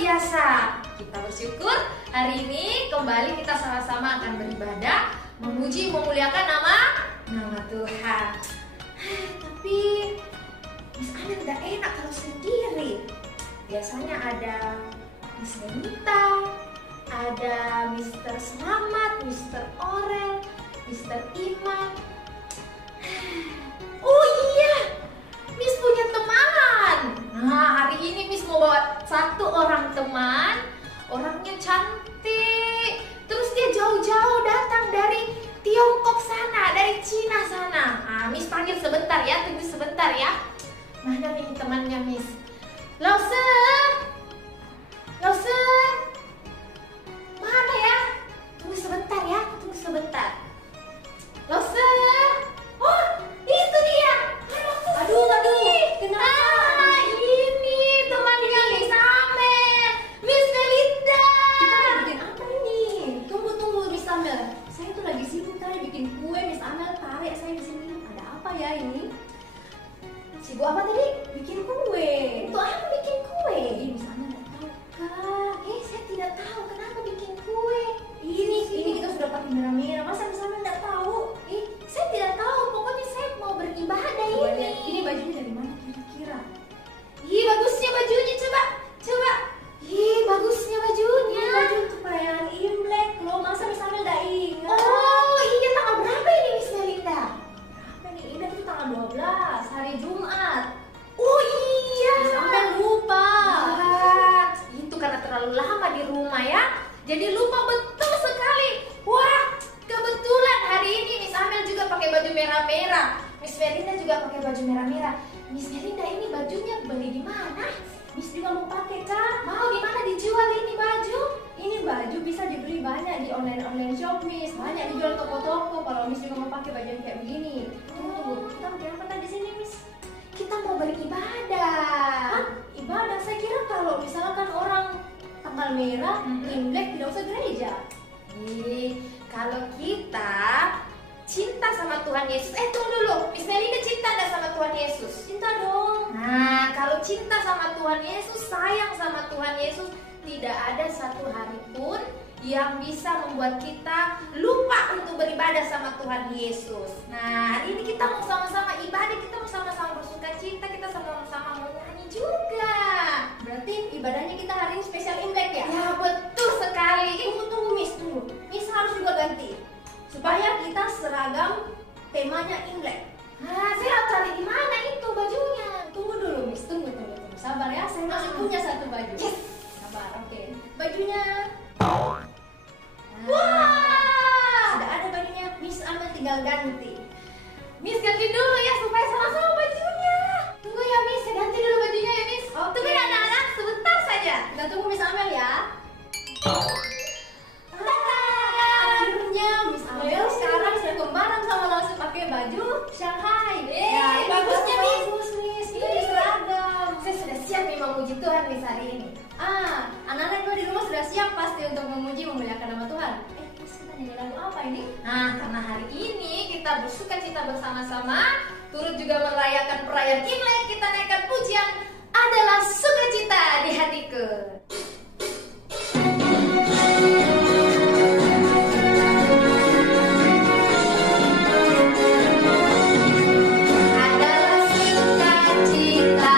biasa. Kita bersyukur hari ini kembali kita sama-sama akan beribadah, memuji, memuliakan nama Tuhan. Tapi Miss Amel gak enak kalau sendiri. Biasanya ada Miss Denita, ada Mr. Selamat, Mr. Orel, Mr. Iman. Oh iya, Miss punya teman. Nah, hari ini Miss mau bawa satu orang teman. Orangnya cantik. Terus dia jauh-jauh datang dari Tiongkok sana, dari Cina sana. Nah, Miss panggil sebentar ya, tunggu sebentar ya. Mana nih temannya Miss? Lause, Lause, mana ya? Tunggu sebentar ya, tunggu sebentar. Lause, oh itu dia. Aduh, kenapa? Ini temannya Miss Amel, Miss Melinda. Kita lagi bikin apa ini? Tunggu Miss Amel. Saya tuh lagi sibuk tadi bikin kue. Miss Amel tarik saya di sini. Ada apa ya ini? Sibuk apa tadi? Bikin kue. Untuk apa bikin kue? Miss Amel nggak tahu kah? Saya tidak tahu kenapa bikin kue. Ini kita sudah pakai merah-merah. Masa Miss Amel nggak tahu? Saya tidak tahu. Pokoknya saya mau beribadah Coba ini. lihat. Ini bajunya dari mana kira-kira? Bagusnya bajunya, coba. Bagusnya bajunya. Ini baju untuk perayaan Imlek loh. Masa Miss Amel nggak ingat? Oh iya, tanggal berapa ini Miss Melinda? Berapa nih? Imlek itu tanggal 12 hari Jumat. Oh iya. Miss Amel lupa. Itu karena terlalu lama di rumah ya. Jadi lupa betul sekali. Wah, kebetulan hari ini Miss Amel juga pakai baju merah-merah. Miss Melinda juga pakai baju merah-merah. Miss Melinda ini bajunya beli di mana? Miss juga mau pakai kah? Mau di mana dijual ini baju? Ini baju bisa dibeli banyak di online shop Miss. Banyak dijual toko-toko. Kalau Miss juga mau pakai baju yang kayak begini. Tunggu. Kita mau apa tadi sini Miss? Kita mau beribadah. Hah? Ibadah? Saya kira kalau misalkan orang tanggal merah, Imlek tidak usah gereja. Kalau kita cinta sama Tuhan Yesus. Tunggu dulu. Miss Melinda cinta nggak sama Tuhan Yesus? Cinta dong. Nah, kalau cinta sama Tuhan Yesus, sayang sama Tuhan Yesus, tidak ada satu hari pun yang bisa membuat kita lupa untuk beribadah sama Tuhan Yesus. Nah, hari ini kita mau sama-sama ibadah, kita mau sama-sama bersuka cita, kita sama-sama mau nyanyi juga. Berarti ibadahnya kita hari ini spesial Imlek ya? Ya, betul sekali. Tunggu Miss, tunggu. Miss harus juga ganti supaya kita seragam temanya Imlek. Nah, saya harus cari di mana itu bajunya. Tunggu dulu Miss, tunggu. Sabar ya, saya masih punya satu baju. Yes. Sabar, oke. Bajunya. Wah, Sudah ada bajunya, Miss Amel tinggal ganti. Miss ganti dulu ya supaya sama-sama bajunya. Tunggu ya Miss, saya ganti dulu bajunya ya Miss. Oke. Tunggu ya anak-anak, sebentar saja. Kita tunggu Miss Amel ya. Akhirnya Miss Amel sekarang sudah kembaran sama langsung pakai baju Shanghai. Bagusnya Miss. Bagus Miss, ini seragam. Saya sudah siap nih memuji Tuhan Miss hari ini. Anak-anak juga di rumah sudah siap pasti untuk memuji memuliakan nama Tuhan. Miss, kita nyanyi lagu apa ini? Nah, karena hari ini kita bersuka cita bersama-sama, turut juga merayakan perayaan Imlek, kita naikkan pujian adalah sukacita di hatiku. Adalah sukacita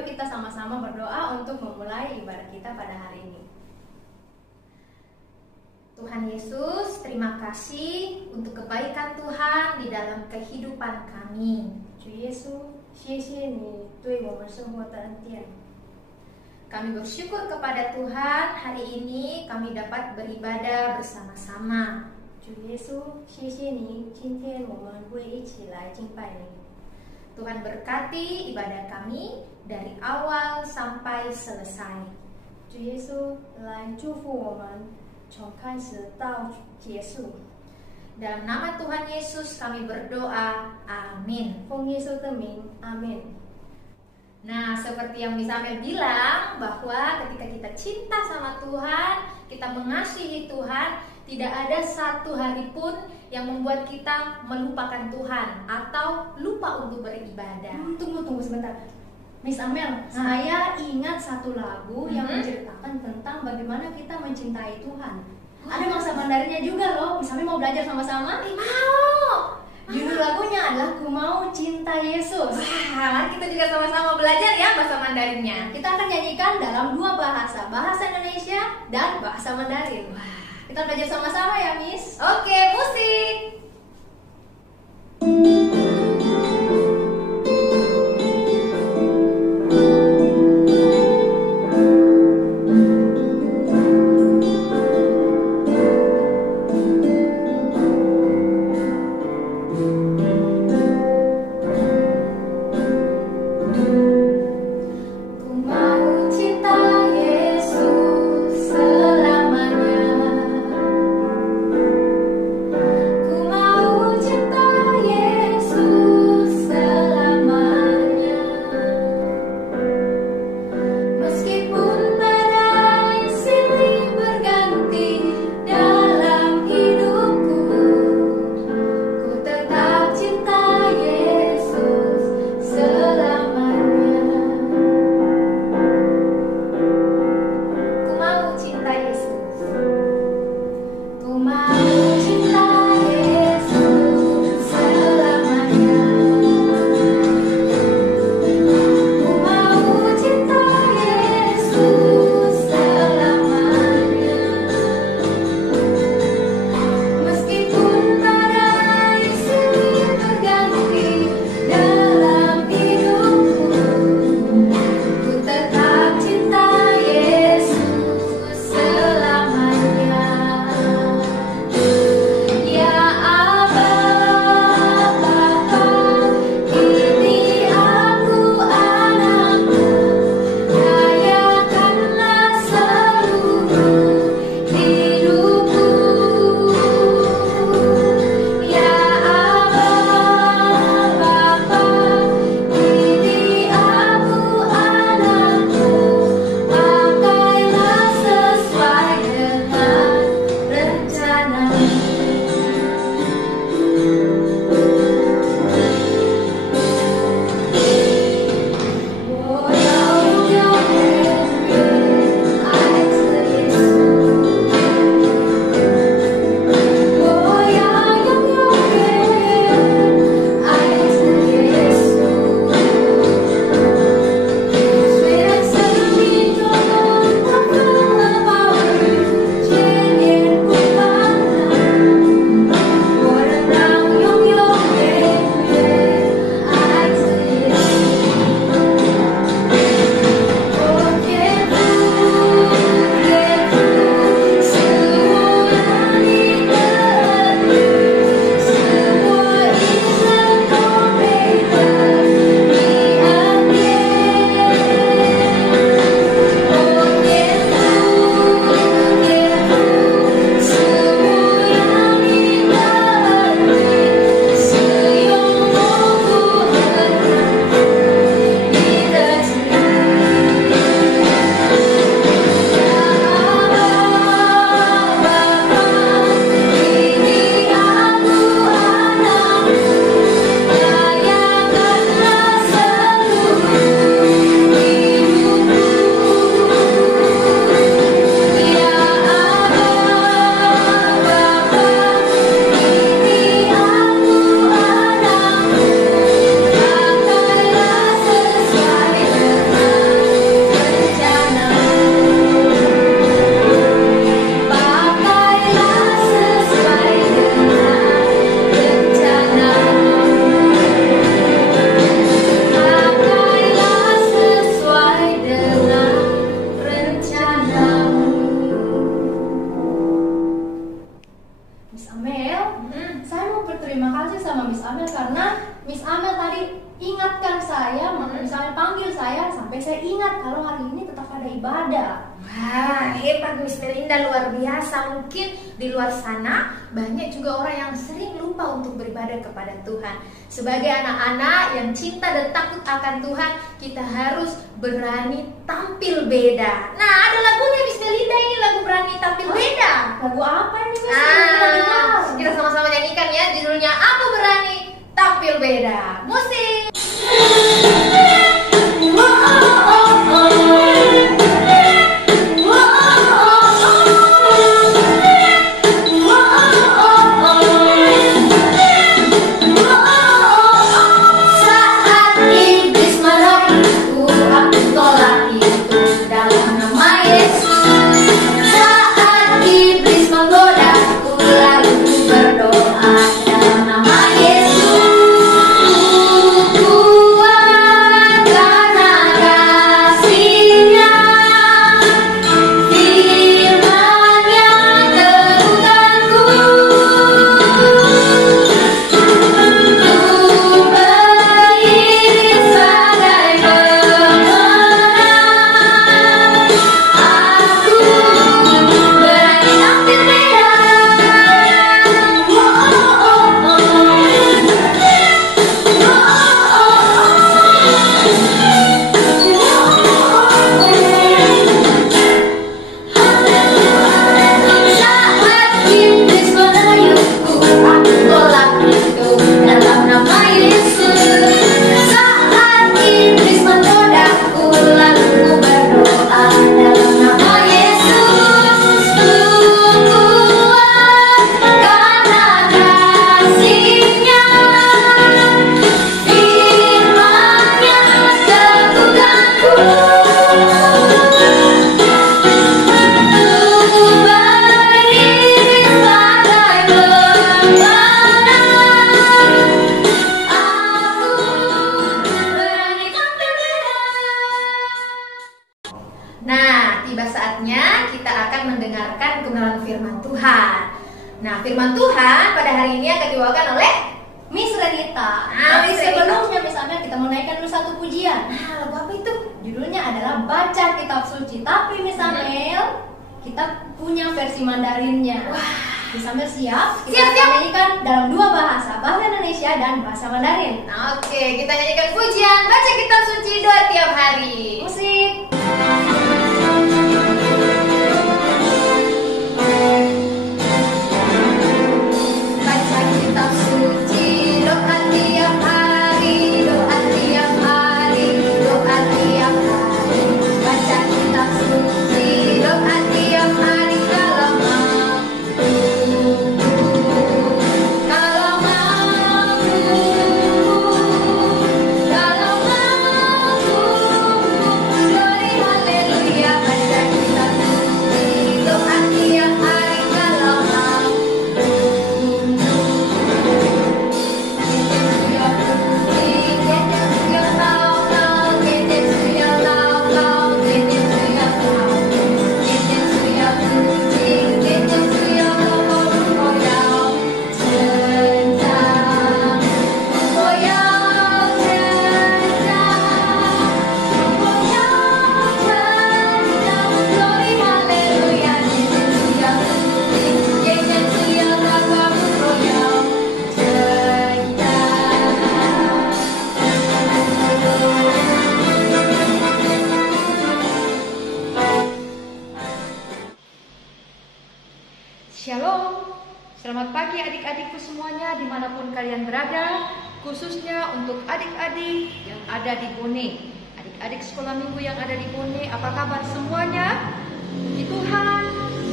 Yuk kita sama-sama berdoa untuk memulai ibadah kita pada hari ini. Tuhan Yesus, terima kasih untuk kebaikan Tuhan di dalam kehidupan kami. 主耶稣，谢谢你对我们生活的恩典。 Kami bersyukur kepada Tuhan, hari ini kami dapat beribadah bersama-sama. 主耶稣，谢谢你，今天我们会一起来敬拜你。 Tuhan berkati ibadah kami dari awal sampai selesai. 主耶稣，来祝福我们，从开始到结束。 Dalam nama Tuhan Yesus kami berdoa, amin. 奉耶稣的名，阿门。 Nah, seperti yang Miss Amel bilang, bahwa ketika kita cinta sama Tuhan, kita mengasihi Tuhan, tidak ada satu hari pun yang membuat kita melupakan Tuhan atau lupa untuk beribadah. Tunggu sebentar. Miss Amel, saya ingat satu lagu yang menceritakan tentang bagaimana kita mencintai Tuhan. Ada bahasa Mandarinnya juga loh. Miss Amel mau belajar sama-sama? Mau! Judul lagunya adalah Ku Mau Cinta Yesus. Wah, mari kita juga sama-sama belajar ya bahasa Mandarinnya. Kita akan nyanyikan dalam dua bahasa, bahasa Indonesia dan bahasa Mandarin. Wah, Kita belajar sama-sama ya, Miss. oke, musik. Ku mau cinta Yesus selamanya. Ku mau cinta Yesus panggil saya sampai saya ingat kalau hari ini tetap ada ibadah. Wah, hebat Miss Melinda, luar biasa. Mungkin di luar sana banyak juga orang yang sering lupa untuk beribadah kepada Tuhan. Sebagai anak-anak yang cinta dan takut akan Tuhan, kita harus berani tampil beda. Nah, ada lagunya Miss Melinda ini, lagu berani tampil beda. Lagu apa ini Miss? Kita dengar. Kita sama-sama nyanyikan ya, judulnya Aku Berani Tampil Beda. Musik. Nah, tiba saatnya kita akan mendengarkan kebenaran firman Tuhan. Nah, firman Tuhan pada hari ini akan dibawakan oleh Miss Renita. Nah, Tapi Miss sebelumnya Miss Amel, kita mau naikkan dulu satu pujian. Nah, lagu apa itu? Judulnya adalah Baca Kitab Suci. Tapi Miss Amel, kita punya versi Mandarinnya. Wah, Miss Amel siap? Kita Siap. akan nyanyikan dalam dua bahasa Indonesia dan bahasa Mandarin. Oke, kita nyanyikan pujian Baca Kitab Suci Doa Tiap Hari. Musik. Baca kitab suci, doa tiap hari, doa tiap hari, doa tiap hari. Baca kitab suci, doa tiap hari kalau mampu. Kalau mampu, kalau mampu. Glory haleluya, baca kitab suci, doa tiap hari kalau mampu. Shalom, selamat pagi adik-adikku semuanya dimanapun kalian berada, khususnya untuk adik-adik yang ada di Bone, adik-adik sekolah minggu yang ada di Bone, apa kabar semuanya? Puji Tuhan,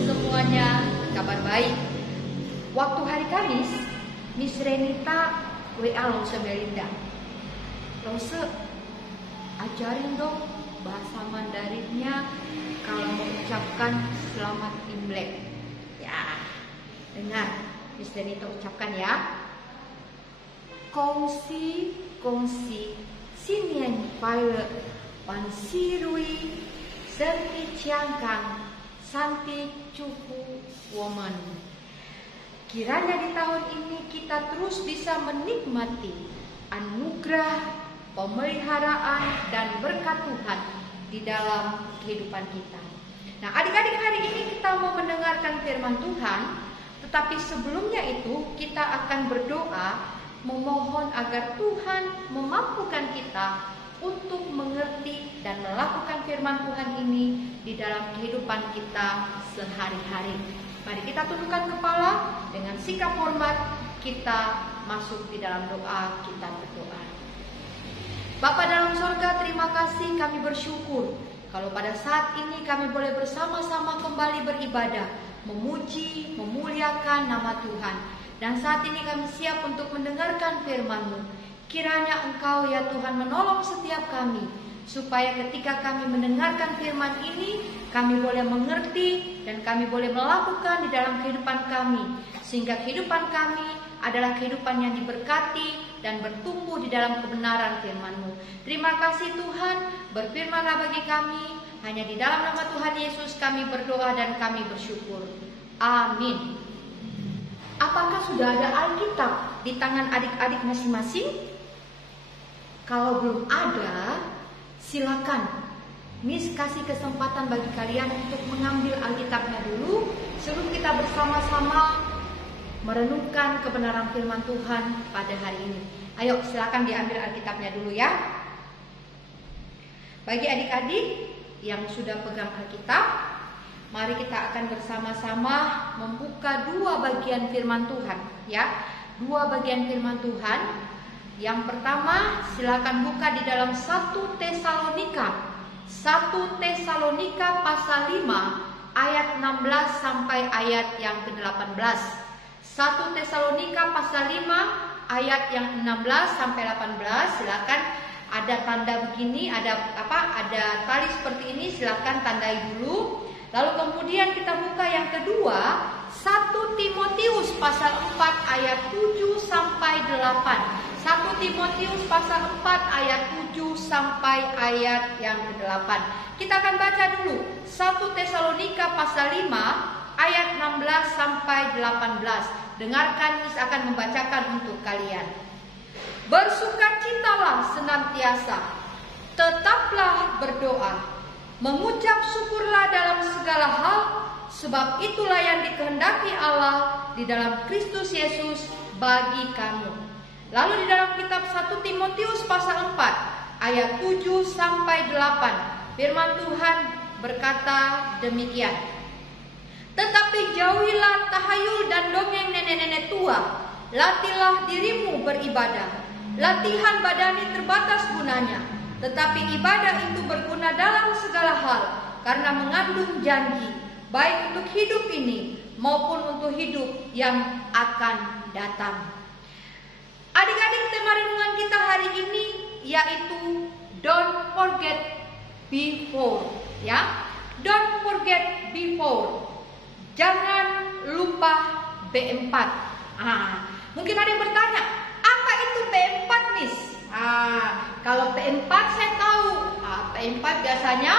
semuanya kabar baik. Waktu hari Kamis, Miss Renita WA Lause Belinda, Lause, ajarin dong bahasa Mandarinnya kalau mengucapkan selamat Imlek. Ya, dengar, Miss Renita ucapkan ya. Kongsi, kongsi, Xinian Kuai Wansi Rui, Serti Ciangkang, Santi Cuku Woman. Kiranya di tahun ini kita terus bisa menikmati anugerah, pemeliharaan, dan berkat Tuhan di dalam kehidupan kita. Nah, adik-adik, hari ini kita mau mendengarkan firman Tuhan, tetapi sebelumnya itu kita akan berdoa memohon agar Tuhan memampukan kita untuk mengerti dan melakukan firman Tuhan ini di dalam kehidupan kita sehari-hari. Mari kita tundukkan kepala dengan sikap hormat, kita masuk di dalam doa, kita berdoa. Bapa dalam sorga, terima kasih, kami bersyukur kalau pada saat ini kami boleh bersama-sama kembali beribadah, memuji, memuliakan nama Tuhan. Dan saat ini kami siap untuk mendengarkan firman-Mu. Kiranya Engkau ya Tuhan menolong setiap kami, supaya ketika kami mendengarkan firman ini, kami boleh mengerti dan kami boleh melakukan di dalam kehidupan kami, sehingga kehidupan kami adalah kehidupan yang diberkati dan bertumbuh di dalam kebenaran firman-Mu. Terima kasih Tuhan, berfirmanlah bagi kami, hanya di dalam nama Tuhan Yesus kami berdoa dan kami bersyukur. Amin. Apakah sudah ada Alkitab di tangan adik-adik masing-masing? Kalau belum ada, silakan Miss kasih kesempatan bagi kalian untuk mengambil Alkitabnya dulu sebelum kita bersama-sama merenungkan kebenaran firman Tuhan pada hari ini. Ayo silakan diambil Alkitabnya dulu ya. Bagi adik-adik yang sudah pegang Alkitab, mari kita akan bersama-sama membuka dua bagian firman Tuhan ya. Dua bagian firman Tuhan. Yang pertama, silakan buka di dalam 1 Tesalonika. 1 Tesalonika pasal 5 ayat 16 sampai ayat yang ke-18. 1 Tesalonika pasal 5 ayat yang 16 sampai 18. Silakan, ada tanda begini, ada tali seperti ini, silakan tandai dulu. Lalu kemudian kita buka yang kedua, 1 Timotius pasal 4 ayat 7 sampai 8. 1 Timotius pasal 4 ayat 7 sampai ayat yang ke-8. Kita akan baca dulu 1 Tesalonika pasal 5 ayat 16 sampai 18. Dengarkan, Miss akan membacakan untuk kalian. Bersukacitalah senantiasa, tetaplah berdoa, mengucap syukurlah dalam segala hal, sebab itulah yang dikehendaki Allah di dalam Kristus Yesus bagi kamu. Lalu di dalam kitab 1 Timotius pasal 4 ayat 7 sampai 8, firman Tuhan berkata demikian. Tetapi jauhilah tahayul dan dongeng nenek-nenek tua, latihlah dirimu beribadah. Latihan badani terbatas gunanya, tetapi ibadah itu berguna dalam segala hal, karena mengandung janji, baik untuk hidup ini maupun untuk hidup yang akan datang. Adik-adik, tema renungan kita hari ini yaitu don't forget before, ya. Don't forget before. Jangan lupa B4. Mungkin ada yang bertanya, apa itu B4, Miss? Kalau B4 saya tahu. B4 biasanya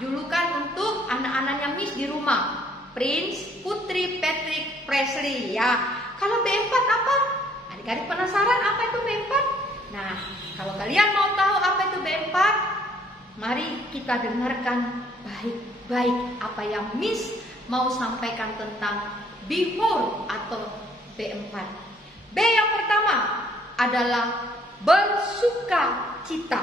julukan untuk anak-anaknya Miss di rumah. Prince, Putri, Patrick, Presley, ya. Kalau B4 apa? Adik-adik penasaran apa itu B4? Nah, kalau kalian mau tahu apa itu B4, mari kita dengarkan baik-baik apa yang Miss mau sampaikan tentang before atau B4. B yang pertama adalah bersuka cita.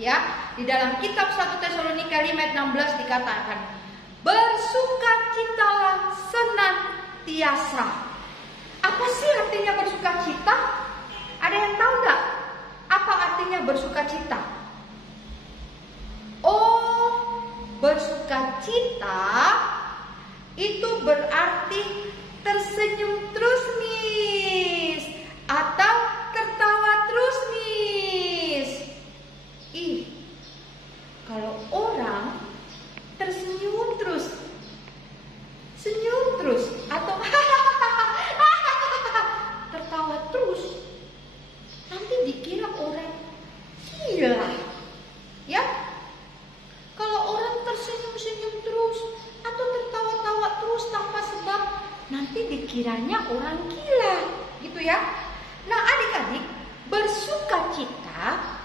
Ya, di dalam kitab 1 Tesalonika 5 ayat 16 dikatakan, bersukacitalah senantiasa. Apa sih artinya bersuka cita? Ada yang tahu nggak? Apa artinya bersuka cita? Oh, bersuka cita itu berarti tersenyum terus, Miss, atau tertawa terus, Miss. Kalau orang tersenyum terus, senyum terus, atau tertawa terus, nanti dikira orang gila, ya. Kalau orang tersenyum-senyum terus atau tertawa-tawa terus tanpa sebab, nanti dikiranya orang gila, gitu ya. Nah, adik-adik, bersukacita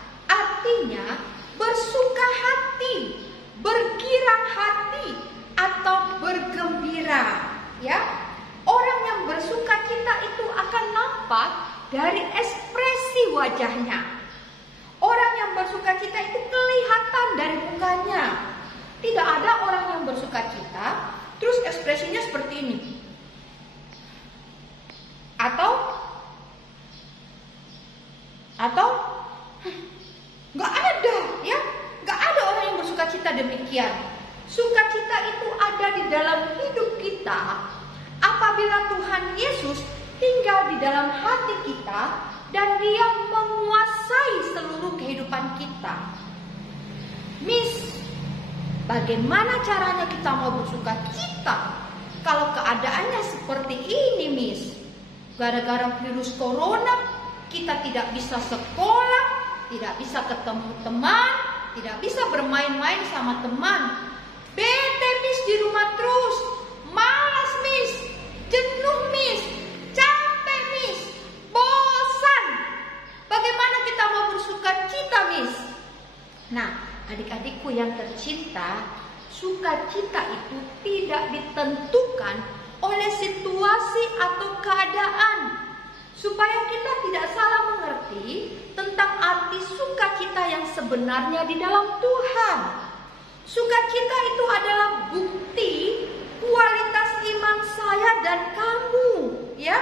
juga demikian. Sukacita itu ada di dalam hidup kita apabila Tuhan Yesus tinggal di dalam hati kita dan Dia menguasai seluruh kehidupan kita. Miss, bagaimana caranya kita mau bersukacita kalau keadaannya seperti ini, Miss? Gara-gara virus corona, kita tidak bisa sekolah, tidak bisa ketemu teman, tidak bisa bermain-main sama teman. Bete, Miss, di rumah terus. Malas, Miss. Jenuh, Miss. Capek, Miss. Bosan. Bagaimana kita mau bersukacita, Miss? Nah, adik-adikku yang tercinta, sukacita itu tidak ditentukan oleh situasi atau keadaan. Supaya kita tidak salah mengerti tentang arti sukacita yang sebenarnya di dalam Tuhan. Sukacita itu adalah bukti kualitas iman saya dan kamu, ya.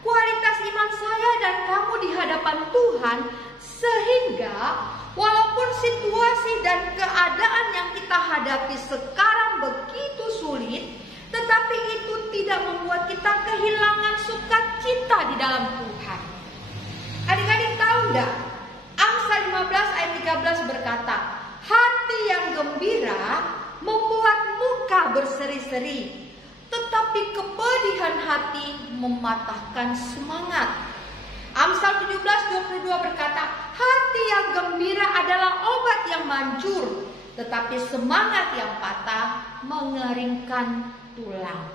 Kualitas iman saya dan kamu di hadapan Tuhan, sehingga walaupun situasi dan keadaan yang kita hadapi sekarang begitu sulit, tetapi itu tidak membuat kita kehilangan sukacita di dalam Tuhan. Adik-adik tahu enggak? Amsal 15 ayat 13 berkata, hati yang gembira membuat muka berseri-seri, tetapi kepedihan hati mematahkan semangat. Amsal 17:22 berkata, hati yang gembira adalah obat yang manjur, tetapi semangat yang patah mengeringkan tulang.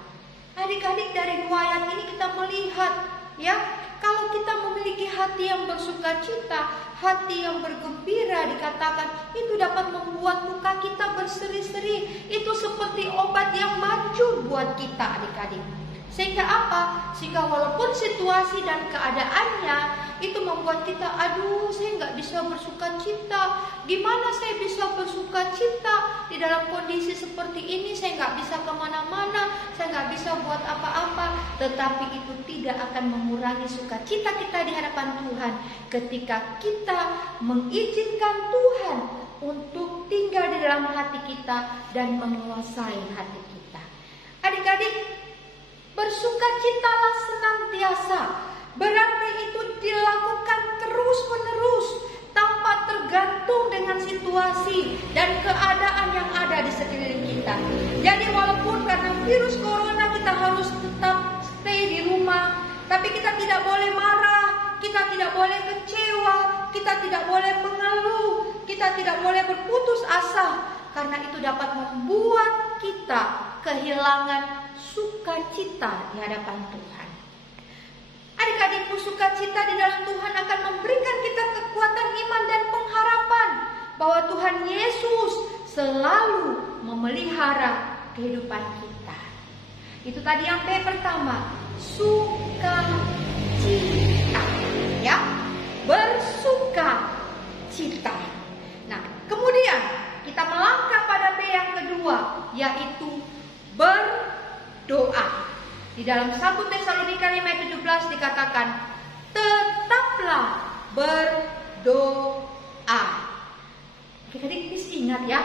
Adik-adik, dari riwayat ini kita melihat, ya, kalau kita memiliki hati yang bersukacita, hati yang bergembira, dikatakan itu dapat membuat muka kita berseri-seri. Itu seperti obat yang manjur buat kita, adik-adik. Sehingga apa? Sehingga walaupun situasi dan keadaannya itu membuat kita, aduh, saya nggak bisa bersukacita. Gimana saya bisa bersukacita di dalam kondisi seperti ini? Saya nggak bisa kemana-mana, saya nggak bisa buat apa-apa. Tetapi itu tidak akan mengurangi sukacita kita di hadapan Tuhan ketika kita mengizinkan Tuhan untuk tinggal di dalam hati kita dan menguasai hati kita. Adik-adik, bersukacitalah senantiasa. Berarti itu dilakukan terus-menerus tanpa tergantung dengan situasi dan keadaan yang ada di sekeliling kita. Jadi walaupun karena virus corona kita harus tetap stay di rumah, tapi kita tidak boleh marah, kita tidak boleh kecewa, kita tidak boleh mengeluh, kita tidak boleh berputus asa, karena itu dapat membuat kita kehilangan sukacita di hadapan Tuhan. Adik-adikku, sukacita di dalam Tuhan akan memberikan kita kekuatan iman dan pengharapan bahwa Tuhan Yesus selalu memelihara kehidupan kita. Itu tadi yang pertama, sukacita, ya, bersukacita. Nah, kemudian kita melangkah pada B yang kedua, yaitu berdoa. Di dalam 1 Tesalonika 5:17 dikatakan, tetaplah berdoa. Adik-adik, Miss ingat ya,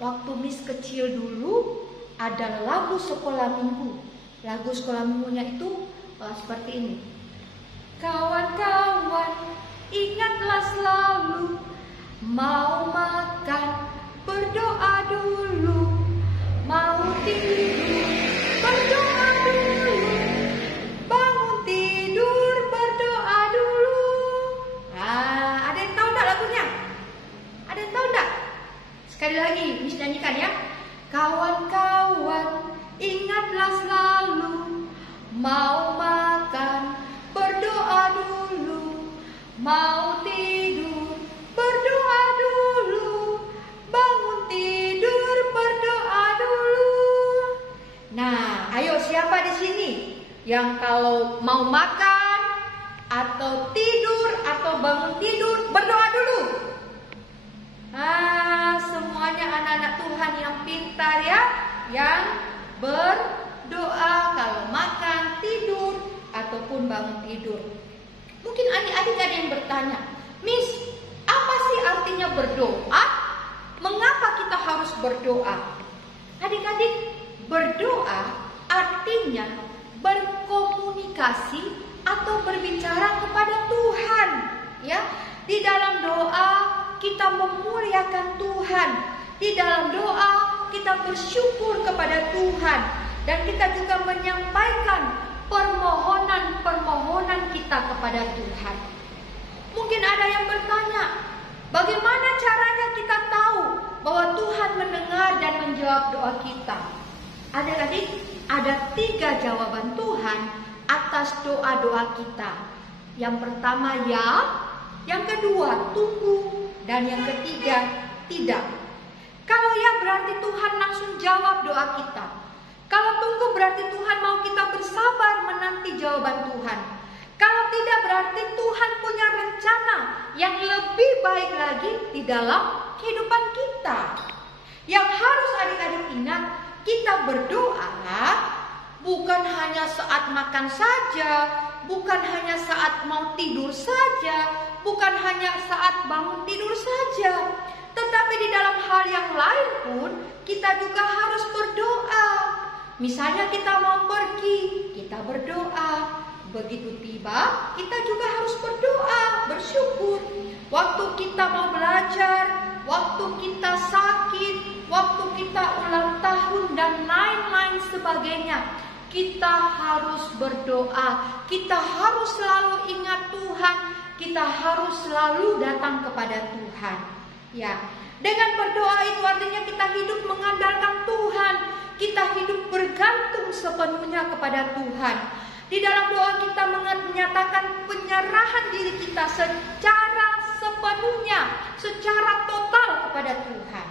waktu Miss kecil dulu ada lagu sekolah minggu. Lagu sekolah minggunya itu seperti ini. Kawan-kawan, ingatlah selalu, mau makan berdoa dulu, mau tidur berdoa dulu, bangun tidur berdoa dulu. Ada yang tahu enggak lagunya? Ada yang tahu enggak? Sekali lagi, Miss nyanyikan ya. Kawan-kawan, ingatlah selalu, mau makan berdoa dulu, mau tidur berdoa dulu, bangun tidur berdoa dulu. Nah, ayo, siapa di sini yang kalau mau makan atau tidur atau bangun tidur berdoa dulu? Semuanya anak-anak Tuhan yang pintar ya, yang berdoa kalau makan, tidur ataupun bangun tidur. Mungkin adik-adik ada yang bertanya, Miss, apa sih artinya berdoa? Mengapa kita harus berdoa. Adik-adik, berdoa artinya berkomunikasi atau berbicara kepada Tuhan, ya. Di dalam doa kita memuliakan Tuhan. Di dalam doa kita bersyukur kepada Tuhan, dan kita juga menyampaikan permohonan-permohonan kita kepada Tuhan. Mungkin ada yang bertanya, bagaimana caranya kita tahu bahwa Tuhan mendengar dan menjawab doa kita? Adik-adik, ada 3 jawaban Tuhan atas doa-doa kita. Yang pertama ya, yang kedua tunggu, dan yang ketiga tidak. Kalau ya berarti Tuhan langsung jawab doa kita. Kalau tunggu berarti Tuhan mau kita bersabar menanti jawaban Tuhan. Kalau tidak berarti Tuhan punya rencana yang lebih baik lagi di dalam kehidupan kita. Yang harus adik-adik ingat, kita berdoa bukan hanya saat makan saja, bukan hanya saat mau tidur saja, bukan hanya saat bangun tidur saja. Tetapi di dalam hal yang lain pun kita juga harus berdoa. Misalnya kita mau pergi, kita berdoa. Begitu tiba, kita juga harus berdoa, bersyukur. Waktu kita mau belajar, waktu kita sakit, waktu kita ulang tahun dan lain-lain sebagainya, kita harus berdoa. Kita harus selalu ingat Tuhan. Kita harus selalu datang kepada Tuhan. Ya, dengan berdoa itu artinya kita hidup mengandalkan Tuhan. Kita hidup bergantung sepenuhnya kepada Tuhan. Di dalam doa kita menyatakan penyerahan diri kita secara sepenuhnya, secara total kepada Tuhan.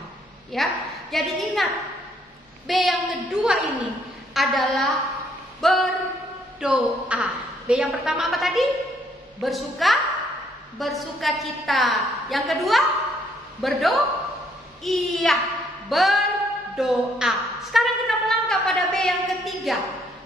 Ya, jadi ingat, B yang kedua ini adalah berdoa. B yang pertama apa tadi? Bersuka cita. Yang kedua, berdoa. Sekarang kita melangkah pada B yang ketiga.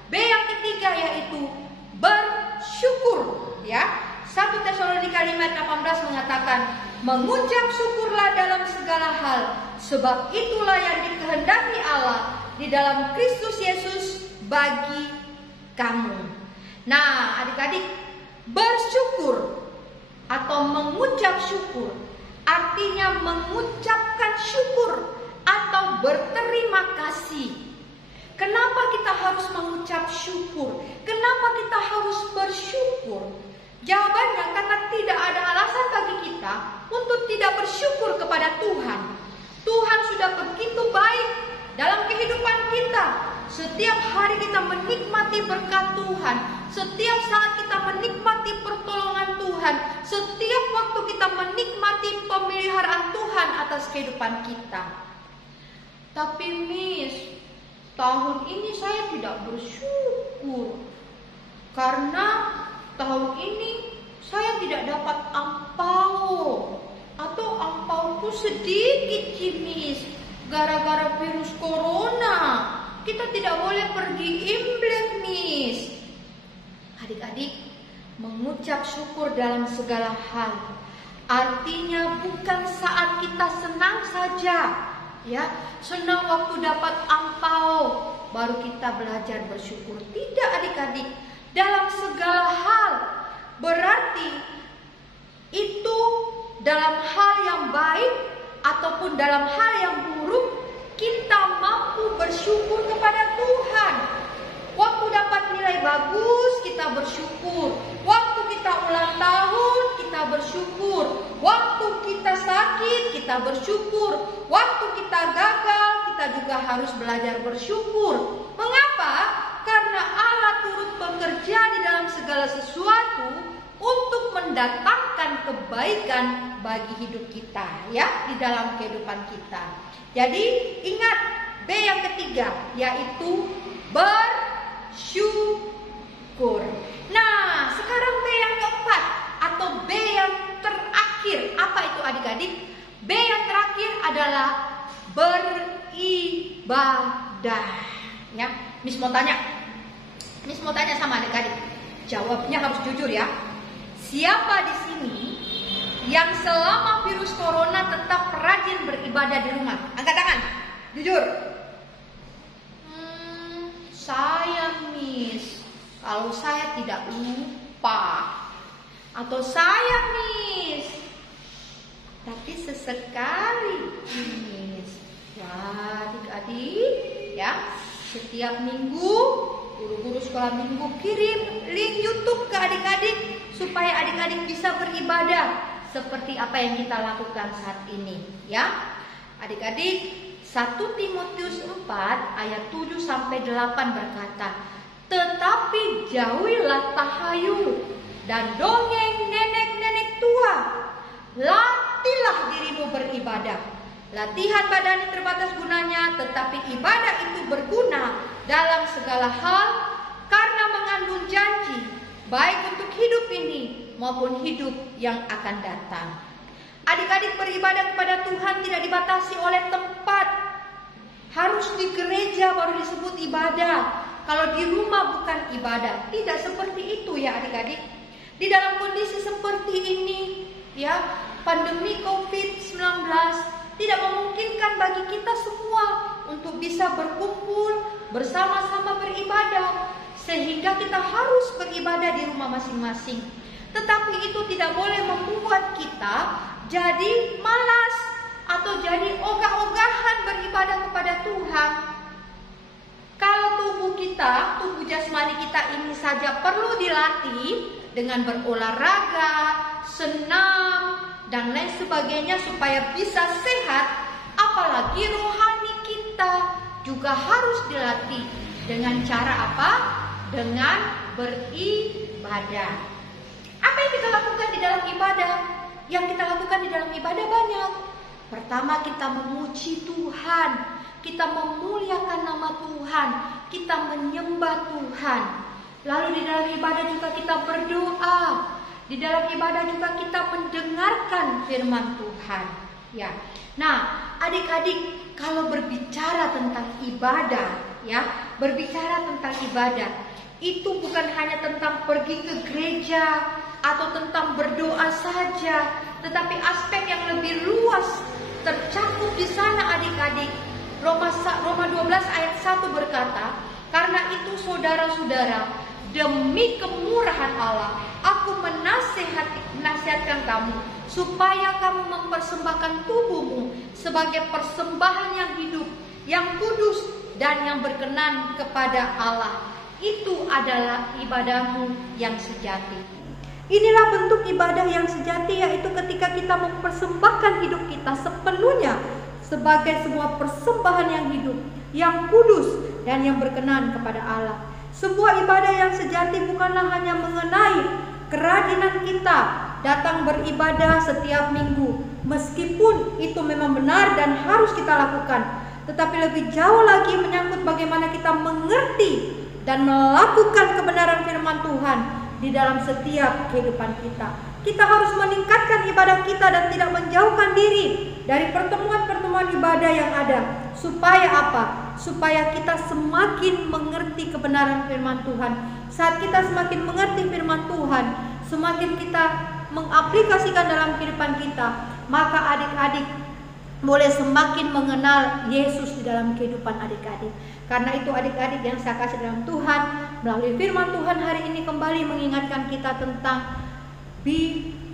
B yang ketiga yaitu bersyukur, ya. 1 Tesalonika 5:18 mengatakan, mengucap syukurlah dalam segala hal, sebab itulah yang dikehendaki Allah di dalam Kristus Yesus bagi kamu. Nah, adik-adik, bersyukur atau mengucap syukur artinya mengucapkan syukur atau berterima kasih. Kenapa kita harus mengucap syukur? Kenapa kita harus bersyukur? Jawabannya karena tidak ada alasan bagi kita untuk tidak bersyukur kepada Tuhan. Tuhan sudah begitu baik dalam kehidupan kita. Setiap hari kita menikmati berkat Tuhan. Setiap saat kita menikmati pertolongan Tuhan. Setiap waktu kita menikmati pemeliharaan Tuhan atas kehidupan kita. Tapi Miss, tahun ini saya tidak bersyukur karena tahun ini saya tidak dapat ampau, atau ampauku sedikit Miss, gara-gara virus corona. Kita tidak boleh pergi Imlek Miss. Adik-adik, mengucap syukur dalam segala hal artinya bukan saat kita senang saja, ya, senang waktu dapat ampau baru kita belajar bersyukur. Tidak adik-adik, dalam segala hal. Berarti itu dalam hal yang baik ataupun dalam hal yang buruk, kita mampu bersyukur kepada Tuhan. Waktu dapat nilai bagus, kita bersyukur. Waktu kita ulang tahun, kita bersyukur. Waktu kita sakit, kita bersyukur. Waktu kita gagal, kita juga harus belajar bersyukur. Mengapa? Karena Allah turut bekerja di dalam segala sesuatu untuk mendatangkan kebaikan bagi hidup kita, ya, di dalam kehidupan kita. Jadi ingat B yang ketiga, yaitu bersyukur. Nah, sekarang B yang keempat atau B yang terakhir. Apa itu adik-adik? B yang terakhir adalah beribadah. Ya, Miss mau tanya sama adik-adik. Jawabnya harus jujur ya. Siapa di sini yang selama virus corona tetap rajin beribadah di rumah? Angkat tangan. Jujur. Saya Miss, kalau saya tidak lupa. Atau saya Miss, tapi sesekali Miss. Ya adik-adik ya, setiap minggu guru-guru sekolah minggu kirim link YouTube ke adik-adik supaya adik-adik bisa beribadah seperti apa yang kita lakukan saat ini ya. Adik-adik, 1 Timotius 4 ayat 7 sampai 8 berkata, "Tetapi jauhilah tahayul dan dongeng nenek-nenek tua. Latihlah dirimu beribadah. Latihan badani terbatas gunanya, tetapi ibadah itu berguna dalam segala hal karena mengandung janji, baik untuk hidup ini maupun hidup yang akan datang." Adik-adik, beribadah kepada Tuhan tidak dibatasi oleh tempat. Harus di gereja baru disebut ibadah. Kalau di rumah bukan ibadah. Tidak seperti itu ya adik-adik. Di dalam kondisi seperti ini ya, pandemi COVID-19 tidak memungkinkan bagi kita semua untuk bisa berkumpul bersama-sama beribadah, sehingga kita harus beribadah di rumah masing-masing. Tetapi itu tidak boleh membuat kita jadi malas atau jadi ogah-ogahan beribadah kepada Tuhan. Kalau tubuh kita, tubuh jasmani kita ini saja perlu dilatih dengan berolahraga, senam, dan lain sebagainya supaya bisa sehat, apalagi rohani kita juga harus dilatih. Dengan cara apa? Dengan beribadah. Apa yang kita lakukan di dalam ibadah? Yang kita lakukan di dalam ibadah banyak. Pertama, kita memuji Tuhan, kita memuliakan nama Tuhan, kita menyembah Tuhan. Lalu di dalam ibadah juga kita berdoa. Di dalam ibadah juga kita mendengarkan firman Tuhan. Ya. Nah, adik-adik, kalau berbicara tentang ibadah, ya, berbicara tentang ibadah, itu bukan hanya tentang pergi ke gereja atau tentang berdoa saja, tetapi aspek yang lebih luas tercakup di sana adik-adik. Roma 12 ayat 1 berkata, "Karena itu saudara-saudara, demi kemurahan Allah, aku menasihatkan kamu supaya kamu mempersembahkan tubuhmu sebagai persembahan yang hidup, yang kudus dan yang berkenan kepada Allah. Itu adalah ibadahmu yang sejati." Inilah bentuk ibadah yang sejati, yaitu ketika kita mempersembahkan hidup kita sepenuhnya sebagai sebuah persembahan yang hidup, yang kudus dan yang berkenan kepada Allah. Sebuah ibadah yang sejati bukanlah hanya mengenai kerajinan kita datang beribadah setiap minggu, meskipun itu memang benar dan harus kita lakukan, tetapi lebih jauh lagi menyangkut bagaimana kita mengerti dan melakukan kebenaran firman Tuhan di dalam setiap kehidupan kita. Kita harus meningkatkan ibadah kita dan tidak menjauhkan diri dari pertemuan-pertemuan ibadah yang ada. Supaya apa? Supaya kita semakin mengerti kebenaran firman Tuhan. Saat kita semakin mengerti firman Tuhan, semakin kita mengaplikasikan dalam kehidupan kita, maka adik-adik boleh semakin mengenal Yesus di dalam kehidupan adik-adik. Karena itu adik-adik yang saya kasih dalam Tuhan, melalui firman Tuhan hari ini kembali mengingatkan kita tentang B4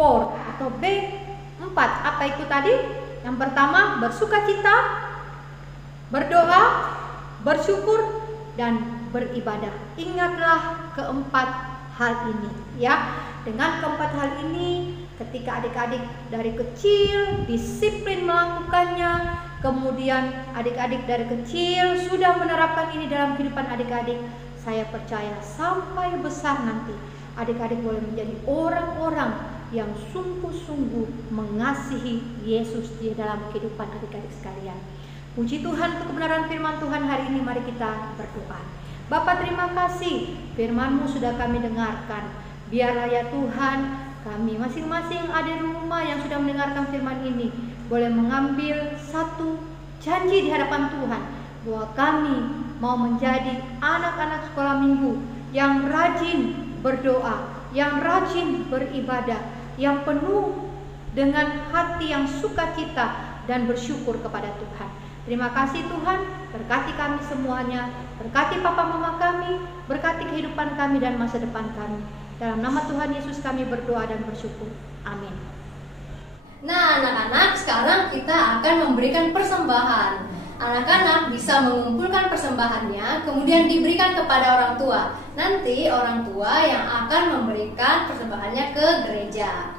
atau B4. Apa itu tadi? Yang pertama, bersukacita, berdoa, bersyukur, dan beribadah. Ingatlah keempat hal ini ya. Dengan keempat hal ini, ketika adik-adik dari kecil disiplin melakukannya, kemudian adik-adik dari kecil sudah menerapkan ini dalam kehidupan adik-adik, saya percaya sampai besar nanti adik-adik boleh menjadi orang-orang yang sungguh-sungguh mengasihi Yesus di dalam kehidupan adik-adik sekalian. Puji Tuhan untuk kebenaran firman Tuhan hari ini. Mari kita berdoa. Bapa, terima kasih firman-Mu sudah kami dengarkan. Biarlah ya Tuhan, kami masing-masing ada di rumah yang sudah mendengarkan firman ini boleh mengambil satu janji di hadapan Tuhan, bahwa kami mau menjadi anak-anak sekolah minggu yang rajin berdoa, yang rajin beribadah, yang penuh dengan hati yang sukacita dan bersyukur kepada Tuhan. Terima kasih Tuhan, berkati kami semuanya, berkati papa mama kami, berkati kehidupan kami dan masa depan kami. Dalam nama Tuhan Yesus kami berdoa dan bersyukur. Amin. Nah anak-anak, sekarang kita akan memberikan persembahan. Anak-anak bisa mengumpulkan persembahannya, kemudian diberikan kepada orang tua. Nanti orang tua yang akan memberikan persembahannya ke gereja.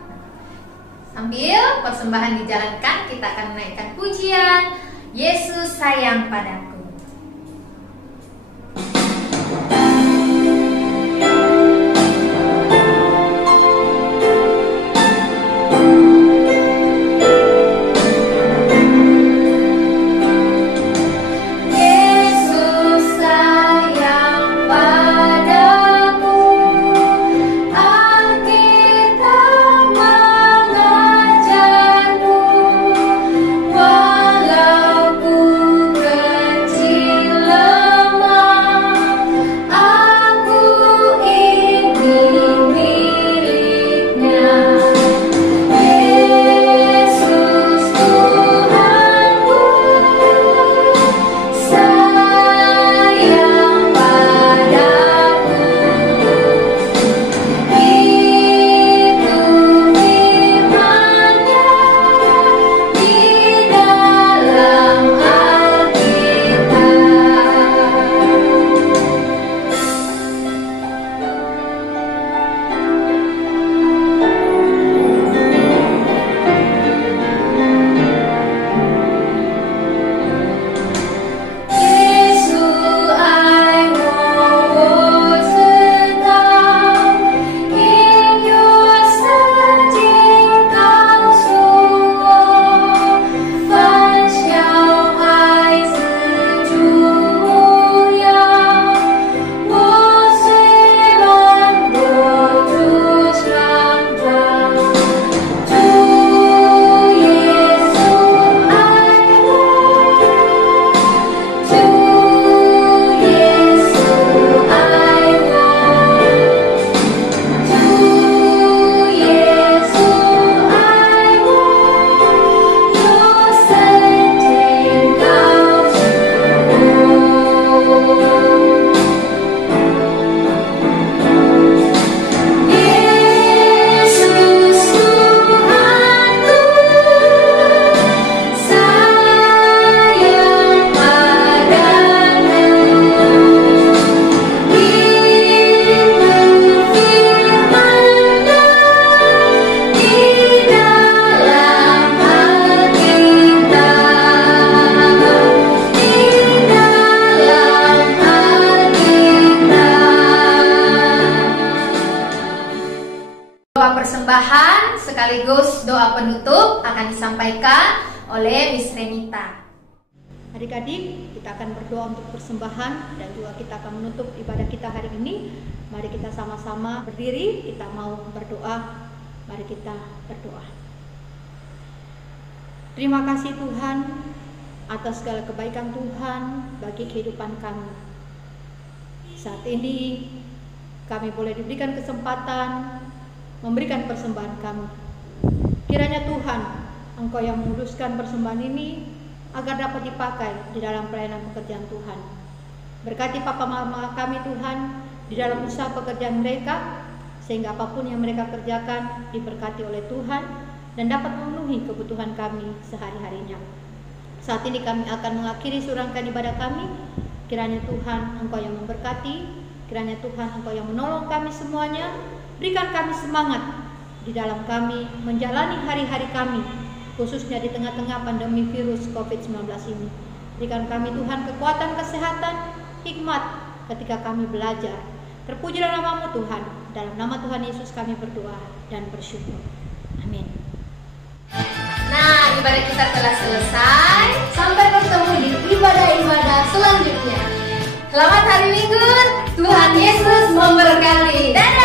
Sambil persembahan dijalankan, kita akan menaikkan pujian Yesus sayang padaku. Persembahan sekaligus doa penutup akan disampaikan oleh Miss Renita. Adik-adik, kita akan berdoa untuk persembahan dan juga kita akan menutup ibadah kita hari ini. Mari kita sama-sama berdiri, kita mau berdoa. Mari kita berdoa. Terima kasih Tuhan atas segala kebaikan Tuhan bagi kehidupan kami. Saat ini kami boleh diberikan kesempatan memberikan persembahan kami. Kiranya Tuhan, Engkau yang menguduskan persembahan ini agar dapat dipakai di dalam pelayanan pekerjaan Tuhan. Berkati papa mama kami Tuhan di dalam usaha pekerjaan mereka, sehingga apapun yang mereka kerjakan diberkati oleh Tuhan dan dapat memenuhi kebutuhan kami sehari-harinya. Saat ini kami akan mengakhiri surangkan ibadah kami. Kiranya Tuhan, Engkau yang memberkati, kiranya Tuhan, Engkau yang menolong kami semuanya. Berikan kami semangat di dalam kami menjalani hari-hari kami, khususnya di tengah-tengah pandemi virus COVID-19 ini. Berikan kami Tuhan kekuatan, kesehatan, hikmat ketika kami belajar. Terpujilah nama-Mu Tuhan. Dalam nama Tuhan Yesus kami berdoa dan bersyukur. Amin. Nah, ibadah kita telah selesai. Sampai bertemu di ibadah-ibadah selanjutnya. Selamat hari Minggu. Tuhan Yesus memberkati. Dadah.